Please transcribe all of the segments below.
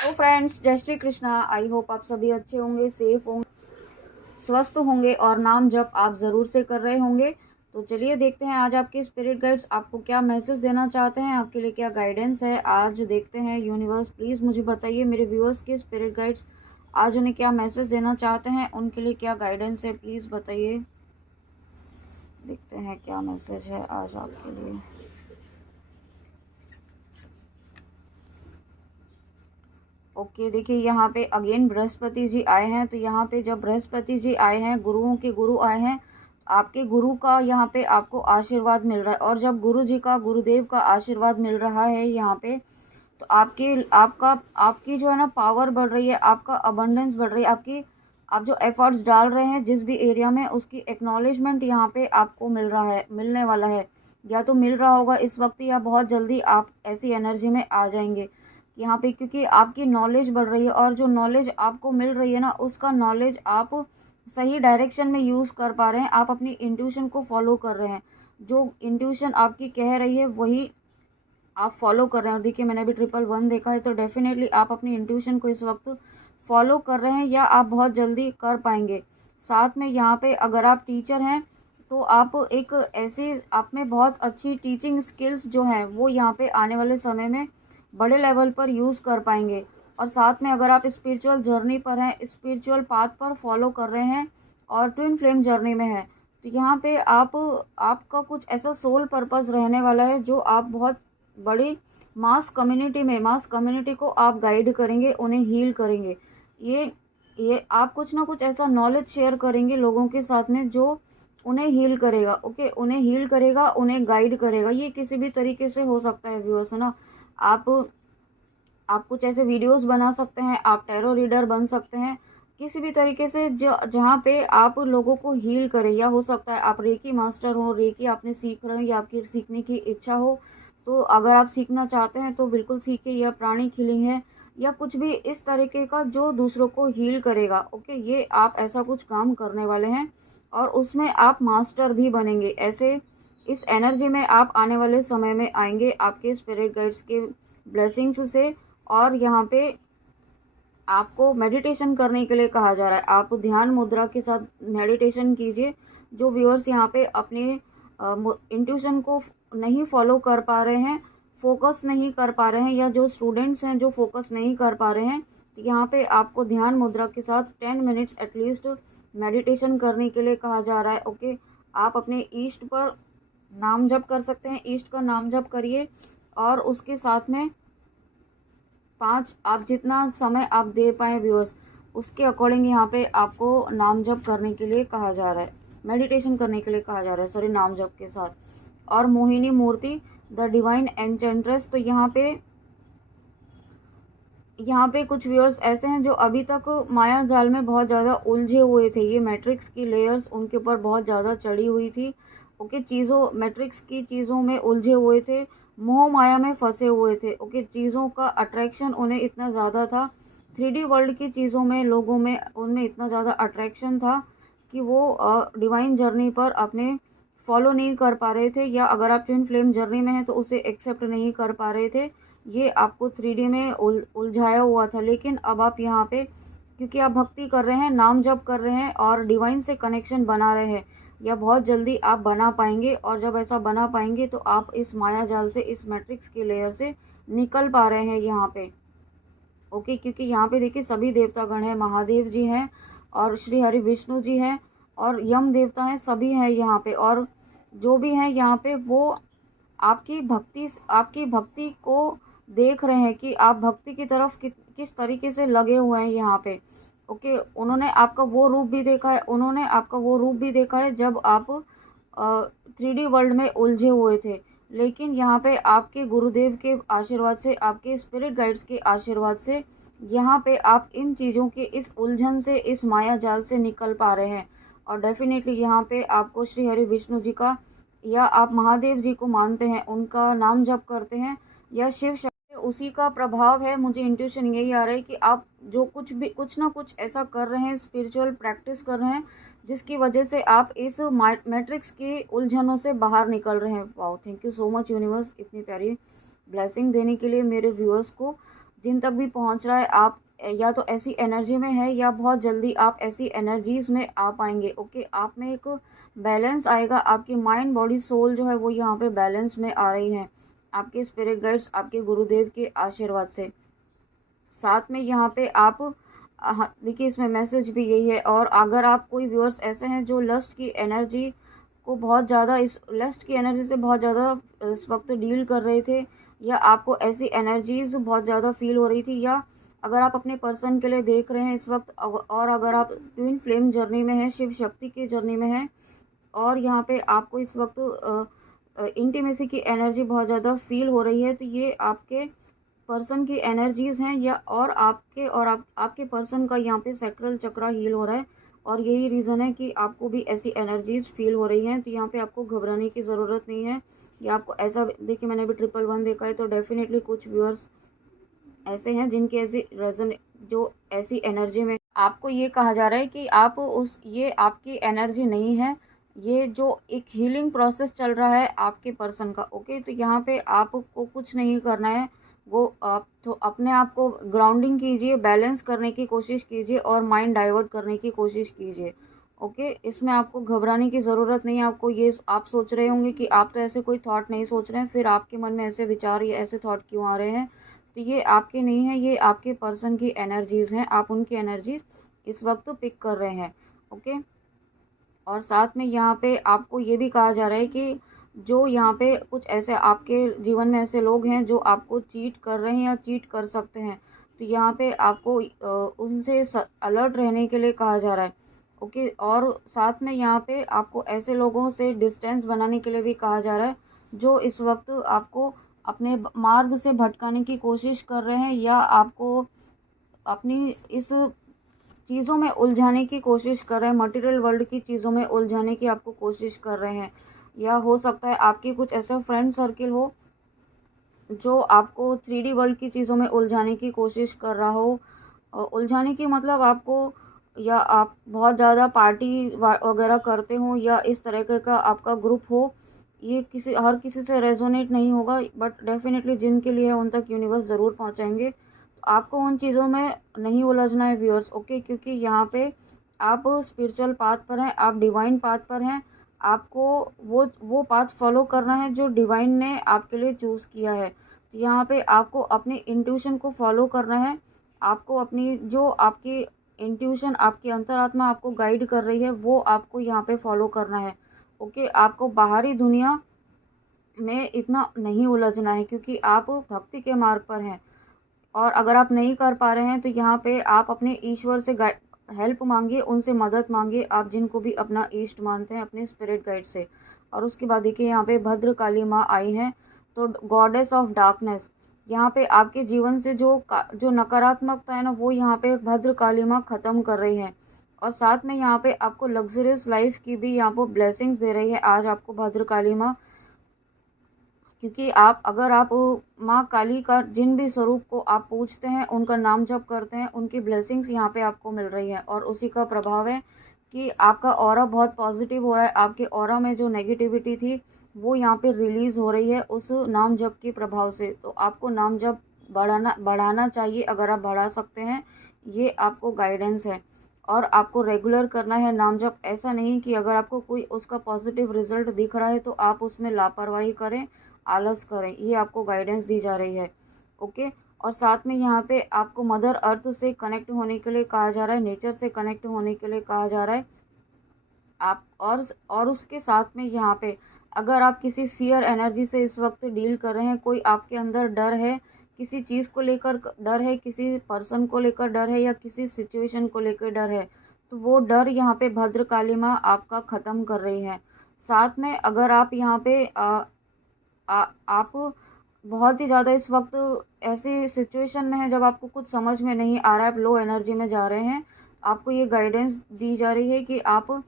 तो फ्रेंड्स, जय Shri Krishna. I hope आप सभी अच्छे होंगे, सेफ होंगे, स्वस्थ होंगे और नाम जप आप ज़रूर से कर रहे होंगे। तो चलिए देखते हैं आज आपके स्पिरिट गाइड्स आपको क्या मैसेज देना चाहते हैं, आपके लिए क्या गाइडेंस है। आज देखते हैं यूनिवर्स, प्लीज़ मुझे बताइए मेरे व्यूअर्स के स्पिरिट गाइड्स आज उन्हें क्या मैसेज देना चाहते हैं, उनके लिए क्या गाइडेंस है, प्लीज़ बताइए। देखते हैं क्या मैसेज है आज आपके लिए। ओके, देखिए यहाँ पे अगेन बृहस्पति जी आए हैं। तो यहाँ पे जब बृहस्पति जी आए हैं, गुरुओं के गुरु आए हैं, आपके गुरु का यहाँ पे आपको आशीर्वाद मिल रहा है। और जब गुरु जी का, गुरुदेव का आशीर्वाद मिल रहा है यहाँ पे, तो आपकी जो है ना पावर बढ़ रही है, आपका अबंडेंस बढ़ रही है, आपकी आप जो एफर्ट्स डाल रहे हैं जिस भी एरिया में, उसकी एक्नॉलेजमेंट यहाँ पे आपको मिल रहा है, मिलने वाला है। या तो मिल रहा होगा इस वक्त, या बहुत जल्दी आप ऐसी एनर्जी में आ जाएंगे यहाँ पे, क्योंकि आपकी नॉलेज बढ़ रही है। और जो नॉलेज आपको मिल रही है ना, उसका नॉलेज आप सही डायरेक्शन में यूज़ कर पा रहे हैं। आप अपनी इंट्यूशन को फॉलो कर रहे हैं, जो इंट्यूशन आपकी कह रही है वही आप फॉलो कर रहे हैं। और देखिए मैंने अभी 111 देखा है, तो डेफिनेटली आप अपनी इंट्यूशन को इस वक्त फॉलो कर रहे हैं, या आप बहुत जल्दी कर पाएंगे। साथ में यहाँ पे अगर आप टीचर हैं, तो आप एक ऐसी, आप में बहुत अच्छी टीचिंग स्किल्स जो हैं वो यहाँ पे आने वाले समय में बड़े लेवल पर यूज़ कर पाएंगे। और साथ में अगर आप स्पिरिचुअल जर्नी पर हैं, स्पिरिचुअल पाथ पर फॉलो कर रहे हैं और ट्विन फ्लेम जर्नी में हैं, तो यहाँ पे आपका कुछ ऐसा सोल पर्पस रहने वाला है, जो आप बहुत बड़ी मास कम्युनिटी को आप गाइड करेंगे, उन्हें हील करेंगे। ये आप कुछ ना कुछ ऐसा नॉलेज शेयर करेंगे लोगों के साथ में, जो उन्हें हील करेगा। ओके, उन्हें हील करेगा, उन्हें गाइड करेगा। ये किसी भी तरीके से हो सकता है व्यूअर्स, है ना। आप आप कुछ ऐसे वीडियोस बना सकते हैं, आप टैरो रीडर बन सकते हैं, किसी भी तरीके से जहाँ पे आप लोगों को हील करें। या हो सकता है आप रेकी मास्टर हो, रेकी आपने सीख रहे हैं या आपकी सीखने की इच्छा हो, तो अगर आप सीखना चाहते हैं तो बिल्कुल सीखिए। या प्राणिक हीलिंग है, या कुछ भी इस तरीके का जो दूसरों को हील करेगा। ओके, ये आप ऐसा कुछ काम करने वाले हैं और उसमें आप मास्टर भी बनेंगे। ऐसे इस एनर्जी में आप आने वाले समय में आएंगे, आपके स्पिरिट गाइड्स के ब्लेसिंग्स से। और यहाँ पे आपको मेडिटेशन करने के लिए कहा जा रहा है। आप ध्यान मुद्रा के साथ मेडिटेशन कीजिए। जो व्यूअर्स यहाँ पे अपने इंट्यूशन को नहीं फॉलो कर पा रहे हैं, फोकस नहीं कर पा रहे हैं, या जो स्टूडेंट्स हैं जो फोकस नहीं कर पा रहे हैं, तो यहाँ पे आपको ध्यान मुद्रा के साथ 10 मिनट्स एटलीस्ट मेडिटेशन करने के लिए कहा जा रहा है। ओके, आप अपने ईष्ट पर नाम जप कर सकते हैं, ईष्ट का नाम जप करिए। और उसके साथ में 5, आप जितना समय आप दे पाएँ व्यूअर्स, उसके अकॉर्डिंग यहाँ पे आपको नाम जप करने के लिए कहा जा रहा है, मेडिटेशन करने के लिए कहा जा रहा है, सॉरी, नाम जप के साथ। और मोहिनी मूर्ति, द डिवाइन एन्चेंट्रेस, तो यहाँ पे कुछ व्यूअर्स ऐसे हैं जो अभी तक माया जाल में बहुत ज़्यादा उलझे हुए थे। ये मैट्रिक्स की लेयर्स उनके ऊपर बहुत ज़्यादा चढ़ी हुई थी। ओके, मैट्रिक्स की चीज़ों में उलझे हुए थे, मोह माया में फंसे हुए थे। ओके, चीज़ों का अट्रैक्शन उन्हें इतना ज़्यादा था, 3D वर्ल्ड की चीज़ों में, लोगों में, उनमें इतना ज़्यादा अट्रैक्शन था कि वो डिवाइन जर्नी पर अपने फॉलो नहीं कर पा रहे थे। या अगर आप ट्विन फ्लेम जर्नी में हैं तो उसे एक्सेप्ट नहीं कर पा रहे थे। ये आपको 3D में उलझाया हुआ था। लेकिन अब आप यहाँ पे, क्योंकि आप भक्ति कर रहे हैं, नाम जप कर रहे हैं और डिवाइन से कनेक्शन बना रहे हैं, या बहुत जल्दी आप बना पाएंगे। और जब ऐसा बना पाएंगे तो आप इस माया जाल से, इस मैट्रिक्स की लेयर से निकल पा रहे हैं यहाँ पे। ओके, क्योंकि यहाँ पे देखिए सभी देवतागण हैं, महादेव जी हैं और श्री हरि विष्णु जी हैं और यम देवता हैं, सभी हैं यहाँ पे। और जो भी हैं यहाँ पे वो आपकी भक्ति को देख रहे हैं कि आप भक्ति की तरफ किस तरीके से लगे हुए हैं यहाँ पे। ओके, उन्होंने आपका वो रूप भी देखा है, जब आप 3D वर्ल्ड में उलझे हुए थे। लेकिन यहाँ पे आपके गुरुदेव के आशीर्वाद से, आपके स्पिरिट गाइड्स के आशीर्वाद से, यहाँ पे आप इन चीज़ों के इस उलझन से, इस माया जाल से निकल पा रहे हैं। और डेफिनेटली यहाँ पे आपको श्री हरि विष्णु जी का, या आप महादेव जी को मानते हैं, उनका नाम जप करते हैं, या शिव शक्ति, उसी का प्रभाव है। मुझे इंट्यूशन यही आ रहा है कि आप जो कुछ ना कुछ ऐसा कर रहे हैं, स्पिरिचुअल प्रैक्टिस कर रहे हैं, जिसकी वजह से आप इस मैट्रिक्स की उलझनों से बाहर निकल रहे हैं। Wow, thank you so much universe, इतनी प्यारी ब्लेसिंग देने के लिए मेरे व्यूअर्स को। जिन तक भी पहुंच रहा है, आप या तो ऐसी एनर्जी में है या बहुत जल्दी आप ऐसी एनर्जीज में आ पाएंगे। ओके, आप में एक बैलेंस आएगा, आपकी माइंड बॉडी सोल जो है वो यहाँ पे बैलेंस में आ रही है आपके स्पिरिट गाइड्स, आपके गुरुदेव के आशीर्वाद से। साथ में यहाँ पे आप देखिए इसमें मैसेज भी यही है। और अगर आप कोई व्यूअर्स ऐसे हैं जो लस्ट की एनर्जी को बहुत ज़्यादा, इस लस्ट की एनर्जी से बहुत ज़्यादा इस वक्त डील कर रहे थे, या आपको ऐसी एनर्जीज बहुत ज़्यादा फील हो रही थी, या अगर आप अपने पर्सन के लिए देख रहे हैं इस वक्त, और अगर आप ट्विन फ्लेम जर्नी में हैं, शिव शक्ति की जर्नी में हैं, और यहाँ पे आपको इस वक्त इंटीमेसी की एनर्जी बहुत ज़्यादा फील हो रही है, तो ये आपके पर्सन की एनर्जीज हैं, या और आपके पर्सन का यहाँ पे सैक्रल चक्रा हील हो रहा है, और यही रीज़न है कि आपको भी ऐसी एनर्जीज फील हो रही हैं। तो यहाँ पे आपको घबराने की ज़रूरत नहीं है, या आपको ऐसा, देखिए मैंने भी 111 देखा है, तो डेफिनेटली कुछ व्यूअर्स ऐसे हैं जिनकी ऐसी रेजन, जो ऐसी एनर्जी में आपको ये कहा जा रहा है कि आप उस, ये आपकी एनर्जी नहीं है, ये जो एक हीलिंग प्रोसेस चल रहा है आपके पर्सन का। ओके, तो यहाँ पे आपको कुछ नहीं करना है, वो आप तो अपने आप को ग्राउंडिंग कीजिए, बैलेंस करने की कोशिश कीजिए, और माइंड डाइवर्ट करने की कोशिश कीजिए। ओके, इसमें आपको घबराने की ज़रूरत नहीं है। आपको ये, आप सोच रहे होंगे कि आप तो ऐसे कोई थॉट नहीं सोच रहे हैं, फिर आपके मन में ऐसे विचार या ऐसे थॉट क्यों आ रहे हैं, तो ये आपके नहीं है, ये आपके पर्सन की एनर्जीज़ हैं, आप उनकी एनर्जीज इस वक्त पिक कर रहे हैं। ओके, और साथ में यहाँ पे आपको ये भी कहा जा रहा है कि जो यहाँ पे कुछ ऐसे आपके जीवन में ऐसे लोग हैं जो आपको चीट कर रहे हैं या चीट कर सकते हैं, तो यहाँ पे आपको उनसे अलर्ट रहने के लिए कहा जा रहा है। ओके, और साथ में यहाँ पे आपको ऐसे लोगों से डिस्टेंस बनाने के लिए भी कहा जा रहा है जो इस वक्त आपको अपने मार्ग से भटकाने की कोशिश कर रहे हैं, या आपको अपनी इस चीज़ों में उलझाने की कोशिश कर रहे हैं, मटेरियल वर्ल्ड की चीज़ों में उलझाने की आपको कोशिश कर रहे हैं। या हो सकता है आपकी कुछ ऐसा फ्रेंड सर्किल हो जो आपको 3D वर्ल्ड की चीज़ों में उलझाने की कोशिश कर रहा हो। उलझाने की मतलब आपको, या आप बहुत ज़्यादा पार्टी वगैरह करते हो, या इस तरह का आपका ग्रुप हो, ये किसी हर किसी से रेजोनेट नहीं होगा, बट डेफिनेटली जिनके लिए है उन तक यूनिवर्स ज़रूर पहुंचाएंगे। तो आपको उन चीज़ों में नहीं उलझना है व्यूअर्स। ओके, क्योंकि यहाँ पे आप स्पिरिचुअल पाथ पर हैं, आप डिवाइन पाथ पर हैं, आपको वो पाथ फॉलो करना है जो डिवाइन ने आपके लिए चूज़ किया है। तो यहाँ पे आपको अपने इंट्यूशन को फॉलो करना है, आपको अपनी जो आपकी इंट्यूशन, आपकी अंतरात्मा आपको गाइड कर रही है, वो आपको यहाँ पे फॉलो करना है। ओके, आपको बाहरी दुनिया में इतना नहीं उलझना है, क्योंकि आप भक्ति के मार्ग पर हैं। और अगर आप नहीं कर पा रहे हैं तो यहाँ पे आप अपने ईश्वर से हेल्प मांगिए, उनसे मदद मांगिए, आप जिनको भी अपना ईष्ट मानते हैं, अपने स्पिरिट गाइड से। और उसके बाद देखिए यहाँ पे भद्रकाली माँ आई हैं, तो गॉडेस ऑफ डार्कनेस, यहाँ पे आपके जीवन से जो नकारात्मकता है ना, वो यहाँ पे भद्रकाली माँ ख़त्म कर रही है। और साथ में यहाँ पे आपको लग्जरियस लाइफ की भी यहाँ पर ब्लेसिंग्स दे रही है आज आपको भद्रकाली माँ। क्योंकि अगर आप माँ काली का जिन भी स्वरूप को आप पूजते हैं, उनका नाम जप करते हैं, उनकी ब्लेसिंग्स यहाँ पे आपको मिल रही है, और उसी का प्रभाव है कि आपका ऑरा बहुत पॉजिटिव हो रहा है। आपके ऑरा में जो नेगेटिविटी थी वो यहाँ पे रिलीज़ हो रही है उस नाम जप के प्रभाव से। तो आपको नाम जप बढ़ाना चाहिए, अगर आप बढ़ा सकते हैं, ये आपको गाइडेंस है। और आपको रेगुलर करना है नाम जप, ऐसा नहीं कि अगर आपको कोई उसका पॉजिटिव रिजल्ट दिख रहा है तो आप उसमें लापरवाही करें, आलस करें, ये आपको गाइडेंस दी जा रही है। ओके, और साथ में यहाँ पे आपको मदर अर्थ से कनेक्ट होने के लिए कहा जा रहा है, नेचर से कनेक्ट होने के लिए कहा जा रहा है आप। और उसके साथ में यहाँ पे अगर आप किसी फियर एनर्जी से इस वक्त डील कर रहे हैं, कोई आपके अंदर डर है, किसी चीज़ को लेकर डर है, किसी पर्सन को लेकर डर है, या किसी सिचुएशन को लेकर डर है, तो वो डर यहाँ पे भद्रकाली माँ आपका ख़त्म कर रही है। साथ में अगर आप यहाँ पे आप बहुत ही ज़्यादा इस वक्त ऐसी सिचुएशन में है जब आपको कुछ समझ में नहीं आ रहा है, आप लो एनर्जी में जा रहे हैं, आपको ये गाइडेंस दी जा रही है कि आप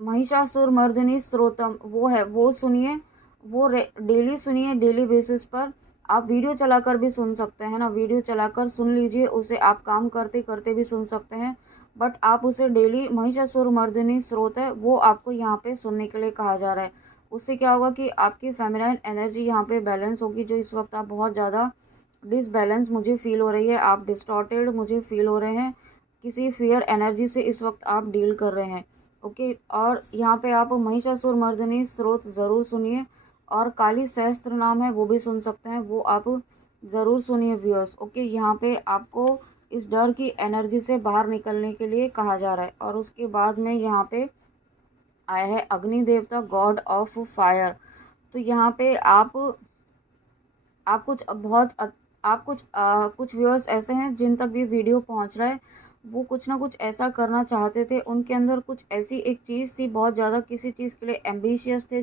महिषासुर मर्दिनी स्त्रोतम वो है, वो सुनिए, वो डेली सुनिए, डेली बेसिस पर। आप वीडियो चलाकर भी सुन सकते हैं ना, वीडियो चलाकर सुन लीजिए उसे, आप काम करते करते भी सुन सकते हैं, बट आप उसे डेली, महिषासुर मर्दिनी स्रोत है वो आपको यहाँ पे सुनने के लिए कहा जा रहा है। उससे क्या होगा कि आपकी फेमिनाइन एनर्जी यहाँ पे बैलेंस होगी, जो इस वक्त आप बहुत ज़्यादा डिसबैलेंस मुझे फील हो रही है, आप डिस्टॉर्टेड मुझे फील हो रहे हैं, किसी फियर एनर्जी से इस वक्त आप डील कर रहे हैं। ओके, और यहाँ पे आप महिषासुर मर्दिनी स्रोत ज़रूर सुनिए, और काली सहस्त्र नाम है वो भी सुन सकते हैं, वो आप ज़रूर सुनिए व्यूअर्स। ओके, यहाँ पे आपको इस डर की एनर्जी से बाहर निकलने के लिए कहा जा रहा है। और उसके बाद में यहाँ पे आया है अग्नि देवता, गॉड ऑफ फायर। तो यहाँ पे आप कुछ बहुत आप कुछ व्यूअर्स ऐसे हैं जिन तक ये वीडियो पहुंच रहा है, वो कुछ ना कुछ ऐसा करना चाहते थे, उनके अंदर कुछ ऐसी एक चीज़ थी, बहुत ज़्यादा किसी चीज़ के लिए एम्बिशियस थे,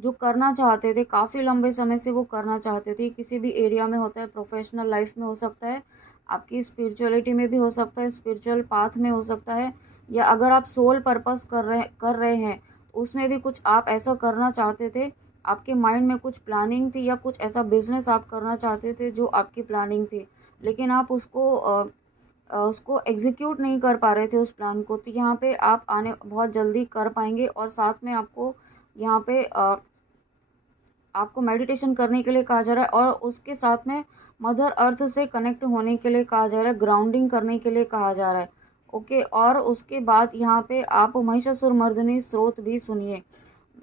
जो करना चाहते थे, काफ़ी लंबे समय से वो करना चाहते थे। किसी भी एरिया में होता है, प्रोफेशनल लाइफ में हो सकता है, आपकी स्पिरिचुअलिटी में भी हो सकता है, स्पिरिचुअल पाथ में हो सकता है, या अगर आप सोल पर्पस कर रहे हैं, उसमें भी कुछ आप ऐसा करना चाहते थे, आपके माइंड में कुछ प्लानिंग थी, या कुछ ऐसा बिजनेस आप करना चाहते थे जो आपकी प्लानिंग थी, लेकिन आप उसको एग्जीक्यूट नहीं कर पा रहे थे उस प्लान को। तो यहाँ पे आप आने बहुत जल्दी कर पाएंगे। और साथ में आपको यहाँ पे आपको मेडिटेशन करने के लिए कहा जा रहा है, और उसके साथ में मदर अर्थ से कनेक्ट होने के लिए कहा जा रहा है, ग्राउंडिंग करने के लिए कहा जा रहा है। ओके, और उसके बाद यहाँ पे आप महिषासुर मर्दिनी स्रोत भी सुनिए।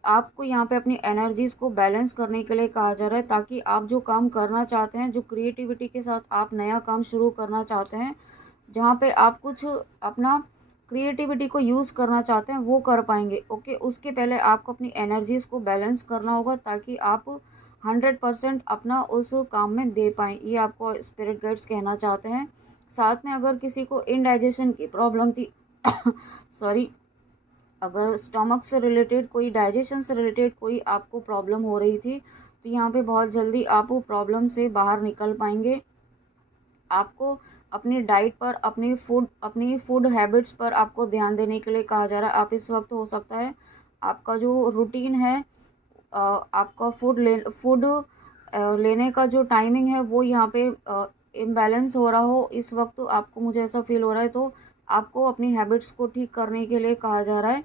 आपको यहाँ पे अपनी एनर्जीज को बैलेंस करने के लिए कहा जा रहा है, ताकि आप जो काम करना चाहते हैं, जो क्रिएटिविटी के साथ आप नया काम शुरू करना चाहते हैं, जहाँ पे आप कुछ अपना क्रिएटिविटी को यूज़ करना चाहते हैं, वो कर पाएंगे। ओके, उसके पहले आपको अपनी एनर्जीज़ को बैलेंस करना होगा, ताकि आप 100% अपना उस काम में दे पाएँ, ये आपको स्पिरिट गाइड्स कहना चाहते हैं। साथ में अगर किसी को इनडाइजेशन की प्रॉब्लम थी सॉरी, अगर स्टमक से रिलेटेड कोई, डाइजेशन से रिलेटेड कोई आपको प्रॉब्लम हो रही थी, तो यहाँ पे बहुत जल्दी आप वो प्रॉब्लम से बाहर निकल पाएंगे। आपको अपनी डाइट पर, अपनी फूड हैबिट्स पर आपको ध्यान देने के लिए कहा जा रहा है। आप इस वक्त हो सकता है आपका जो रूटीन है, आपका फूड लेने का जो टाइमिंग है, वो यहाँ पे इम्बैलेंस हो रहा हो इस वक्त, आपको, मुझे ऐसा फील हो रहा है। तो आपको अपनी हैबिट्स को ठीक करने के लिए कहा जा रहा है,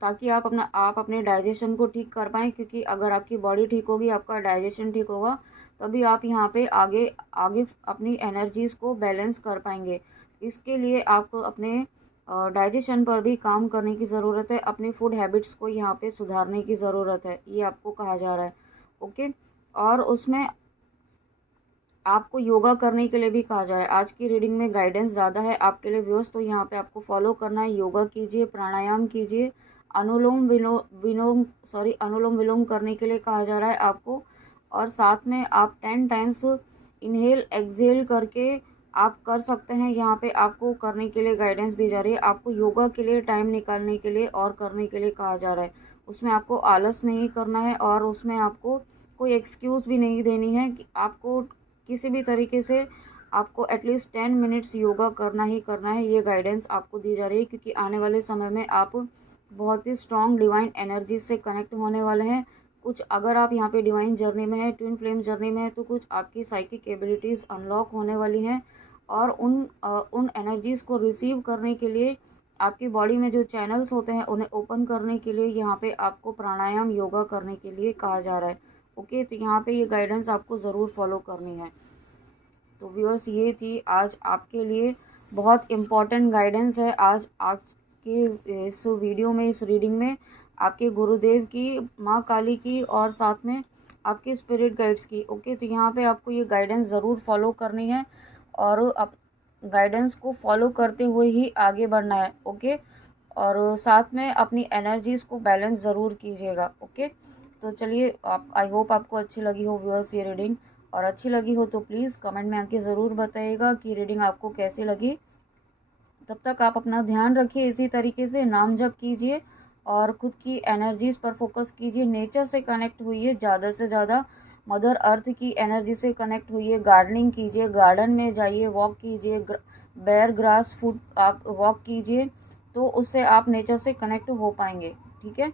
ताकि आप अपने डाइजेशन को ठीक कर पाएँ, क्योंकि अगर आपकी बॉडी ठीक होगी, आपका डाइजेशन ठीक होगा, तभी आप यहाँ पे आगे आगे अपनी एनर्जीज़ को बैलेंस कर पाएंगे। इसके लिए आपको अपने डाइजेशन पर भी काम करने की ज़रूरत है, अपनी फूड हैबिट्स को यहाँ पे सुधारने की ज़रूरत है, ये आपको कहा जा रहा है। ओके, और उसमें आपको योगा करने के लिए भी कहा जा रहा है। आज की रीडिंग में गाइडेंस ज़्यादा है आपके लिए व्यूअर्स, तो यहाँ पे आपको फॉलो करना है, योगा कीजिए, प्राणायाम कीजिए, अनुलोम विलोम करने के लिए कहा जा रहा है आपको। और साथ में आप 10 टाइम्स इनहेल एक्सहेल करके आप कर सकते हैं, यहाँ पे आपको करने के लिए गाइडेंस दी जा रही है। आपको योगा के लिए टाइम निकालने के लिए और करने के लिए कहा जा रहा है। उसमें आपको आलस नहीं करना है, और उसमें आपको कोई एक्सक्यूज़ भी नहीं देनी है, कि आपको किसी भी तरीके से आपको एटलीस्ट 10 मिनट्स योगा करना ही करना है। ये गाइडेंस आपको दी जा रही है, क्योंकि आने वाले समय में आप बहुत ही स्ट्रॉन्ग डिवाइन एनर्जी से कनेक्ट होने वाले हैं। कुछ अगर आप यहाँ पे डिवाइन जर्नी में है, ट्विन फ्लेम जर्नी में है, तो कुछ आपकी साइकिक एबिलिटीज़ अनलॉक होने वाली हैं, और उन एनर्जीज़ को रिसीव करने के लिए आपकी बॉडी में जो चैनल्स होते हैं, उन्हें ओपन करने के लिए यहाँ पे आपको प्राणायाम, योगा करने के लिए कहा जा रहा है। ओके, तो यहाँ पे ये गाइडेंस आपको ज़रूर फॉलो करनी है। तो व्यूअर्स, ये थी आज आपके लिए बहुत इम्पॉर्टेंट गाइडेंस है। आज के इस वीडियो में, इस रीडिंग में, आपके गुरुदेव की, माँ काली की, और साथ में आपके स्पिरिट गाइड्स की। ओके, तो यहाँ पे आपको ये गाइडेंस ज़रूर फॉलो करनी है, और आप गाइडेंस को फॉलो करते हुए ही आगे बढ़ना है। ओके, और साथ में अपनी एनर्जीज़ को बैलेंस ज़रूर कीजिएगा। ओके, तो चलिए, आप, आई होप आपको अच्छी लगी हो व्यूअर्स ये रीडिंग, और अच्छी लगी हो तो प्लीज़ कमेंट में आके ज़रूर बताइएगा कि रीडिंग आपको कैसी लगी। तब तक आप अपना ध्यान रखिए, इसी तरीके से नाम जप कीजिए, और खुद की एनर्जीज़ पर फोकस कीजिए, नेचर से कनेक्ट होइए ज़्यादा से ज़्यादा, मदर अर्थ की एनर्जी से कनेक्ट होइए, गार्डनिंग कीजिए, गार्डन में जाइए, वॉक कीजिए, बेयर ग्रास फूड आप वॉक कीजिए, तो उससे आप नेचर से कनेक्ट हो पाएंगे। ठीक है,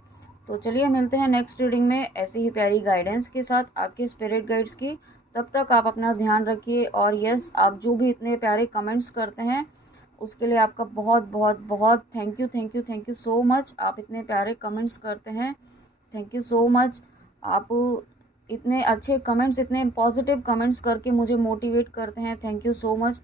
तो चलिए मिलते हैं नेक्स्ट रीडिंग में ऐसी ही प्यारी गाइडेंस के साथ, आपके स्पिरिट गाइड्स की। तब तक आप अपना ध्यान रखिए, और यस, आप जो भी इतने प्यारे कमेंट्स करते हैं, उसके लिए आपका बहुत बहुत बहुत थैंक यू सो मच। आप इतने प्यारे कमेंट्स करते हैं, थैंक यू सो मच। आप इतने अच्छे कमेंट्स, इतने पॉजिटिव कमेंट्स करके मुझे मोटिवेट करते हैं। Thank you so much.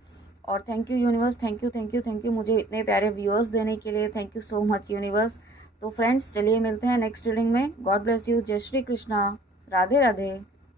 और thank you universe, thank you thank you thank you मुझे इतने प्यारे व्यूअर्स देने के लिए। Thank you so much universe. तो फ्रेंड्स चलिए मिलते हैं नेक्स्ट रीडिंग में। God bless you. जय श्री कृष्णा। राधे राधे।